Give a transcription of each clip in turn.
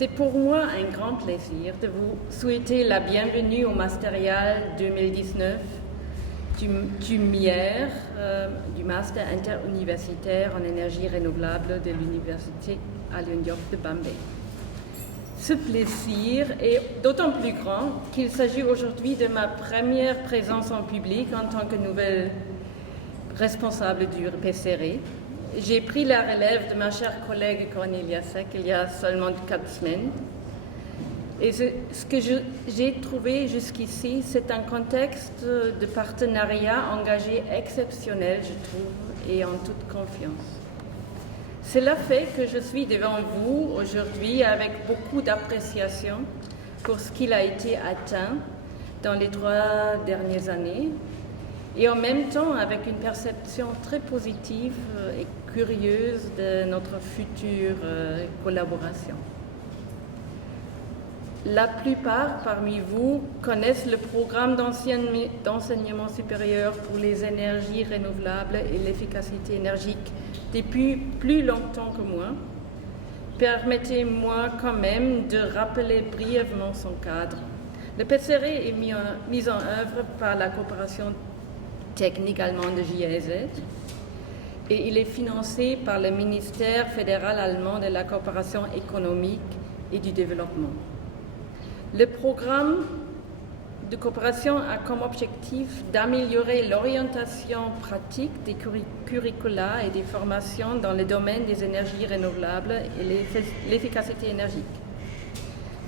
C'est pour moi un grand plaisir de vous souhaiter la bienvenue au Masterial 2019 du MIER, du Master interuniversitaire en énergie renouvelable de l'Université Alioune Diop de Bambey. Ce plaisir est d'autant plus grand qu'il s'agit aujourd'hui de ma première présence en public en tant que nouvelle responsable du PCRE. J'ai pris la relève de ma chère collègue Cornelia Seck il y a seulement 4 semaines. Et ce que j'ai trouvé jusqu'ici, c'est un contexte de partenariat engagé exceptionnel, je trouve, et en toute confiance. Cela fait que je suis devant vous aujourd'hui avec beaucoup d'appréciation pour ce qu'il a été atteint dans les 3 dernières années, et en même temps avec une perception très positive et curieuse de notre future collaboration. La plupart parmi vous connaissent le programme d'enseignement supérieur pour les énergies renouvelables et l'efficacité énergique depuis plus longtemps que moi. Permettez-moi quand même de rappeler brièvement son cadre. Le PCRE est mis en œuvre par la coopération technique allemande de GIZ et il est financé par le ministère fédéral allemand de la coopération économique et du développement. Le programme de coopération a comme objectif d'améliorer l'orientation pratique des curricula et des formations dans le domaine des énergies renouvelables et l'efficacité énergique.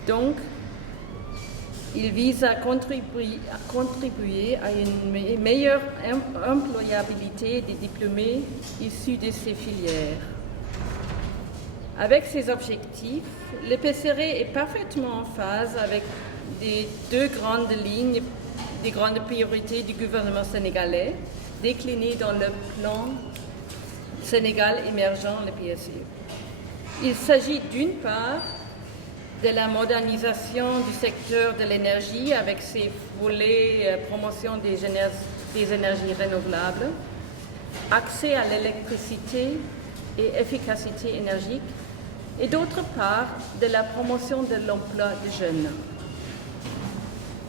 Donc, il vise à contribuer à une meilleure employabilité des diplômés issus de ces filières. Avec ces objectifs, le PCRE est parfaitement en phase avec les 2 grandes lignes, des grandes priorités du gouvernement sénégalais, déclinées dans le plan Sénégal émergent, le PSE. Il s'agit d'une part de la modernisation du secteur de l'énergie avec ses volets promotion des énergies renouvelables, accès à l'électricité et efficacité énergique, et d'autre part de la promotion de l'emploi des jeunes.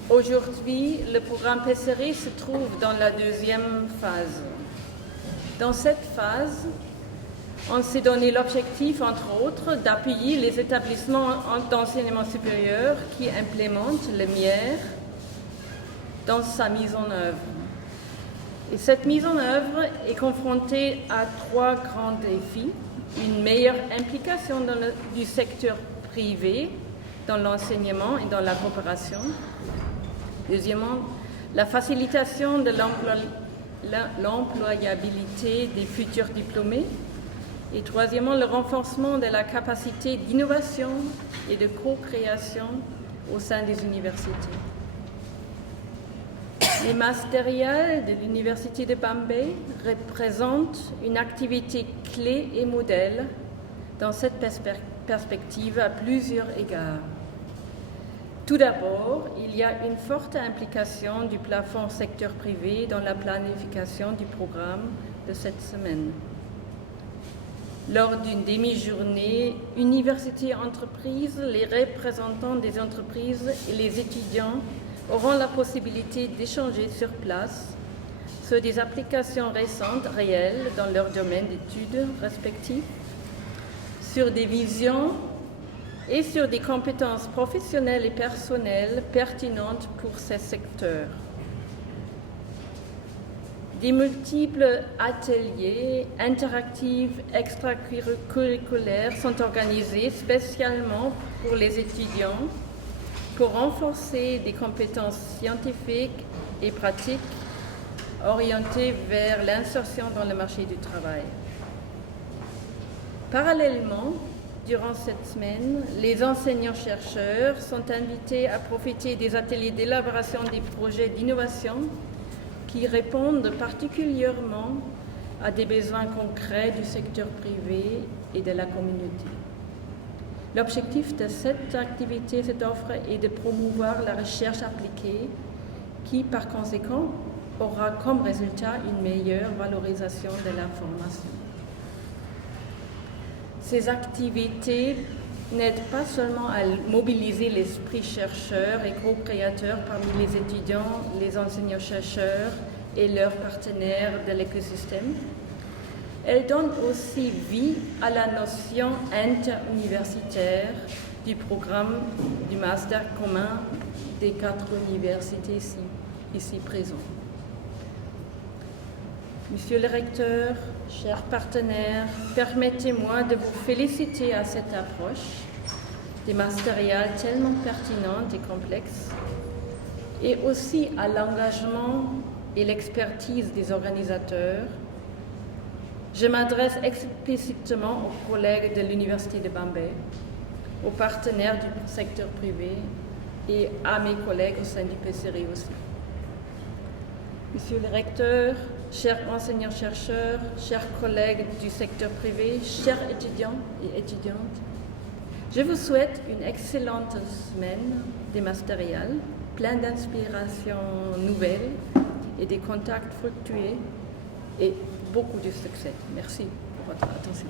Aujourd'hui, le programme PCRE se trouve dans la 2e phase. Dans cette phase, on s'est donné l'objectif, entre autres, d'appuyer les établissements d'enseignement supérieur qui implémentent le MIER dans sa mise en œuvre. Et cette mise en œuvre est confrontée à 3 grands défis. Une meilleure implication du secteur privé dans l'enseignement et dans la coopération. Deuxièmement, la facilitation de l'employabilité des futurs diplômés. Et troisièmement, le renforcement de la capacité d'innovation et de co-création au sein des universités. Les Masterials de l'Université de Bambey représentent une activité clé et modèle dans cette perspective à plusieurs égards. Tout d'abord, il y a une forte implication du plafond secteur privé dans la planification du programme de cette semaine. Lors d'une demi-journée université-entreprise, les représentants des entreprises et les étudiants auront la possibilité d'échanger sur place sur des applications récentes, réelles, dans leur domaine d'études respectifs, sur des visions et sur des compétences professionnelles et personnelles pertinentes pour ces secteurs. Des multiples ateliers interactifs extracurriculaires sont organisés spécialement pour les étudiants pour renforcer des compétences scientifiques et pratiques orientées vers l'insertion dans le marché du travail. Parallèlement, durant cette semaine, les enseignants-chercheurs sont invités à profiter des ateliers d'élaboration des projets d'innovation qui répondent particulièrement à des besoins concrets du secteur privé et de la communauté. L'objectif de cette activité, cette offre, est de promouvoir la recherche appliquée qui, par conséquent, aura comme résultat une meilleure valorisation de la formation. Ces activités n'aide pas seulement à mobiliser l'esprit chercheur et co-créateur parmi les étudiants, les enseignants-chercheurs et leurs partenaires de l'écosystème, elle donne aussi vie à la notion interuniversitaire du programme du master commun des 4 universités ici présentes. Monsieur le recteur, chers partenaires, permettez-moi de vous féliciter à cette approche des matériels tellement pertinente et complexe, et aussi à l'engagement et l'expertise des organisateurs. Je m'adresse explicitement aux collègues de l'Université de Bombay, aux partenaires du secteur privé et à mes collègues au sein du PCRI aussi. Monsieur le recteur, chers enseignants-chercheurs, chers collègues du secteur privé, chers étudiants et étudiantes, je vous souhaite une excellente semaine des matériels, plein d'inspirations nouvelles et des contacts fructueux et beaucoup de succès. Merci pour votre attention.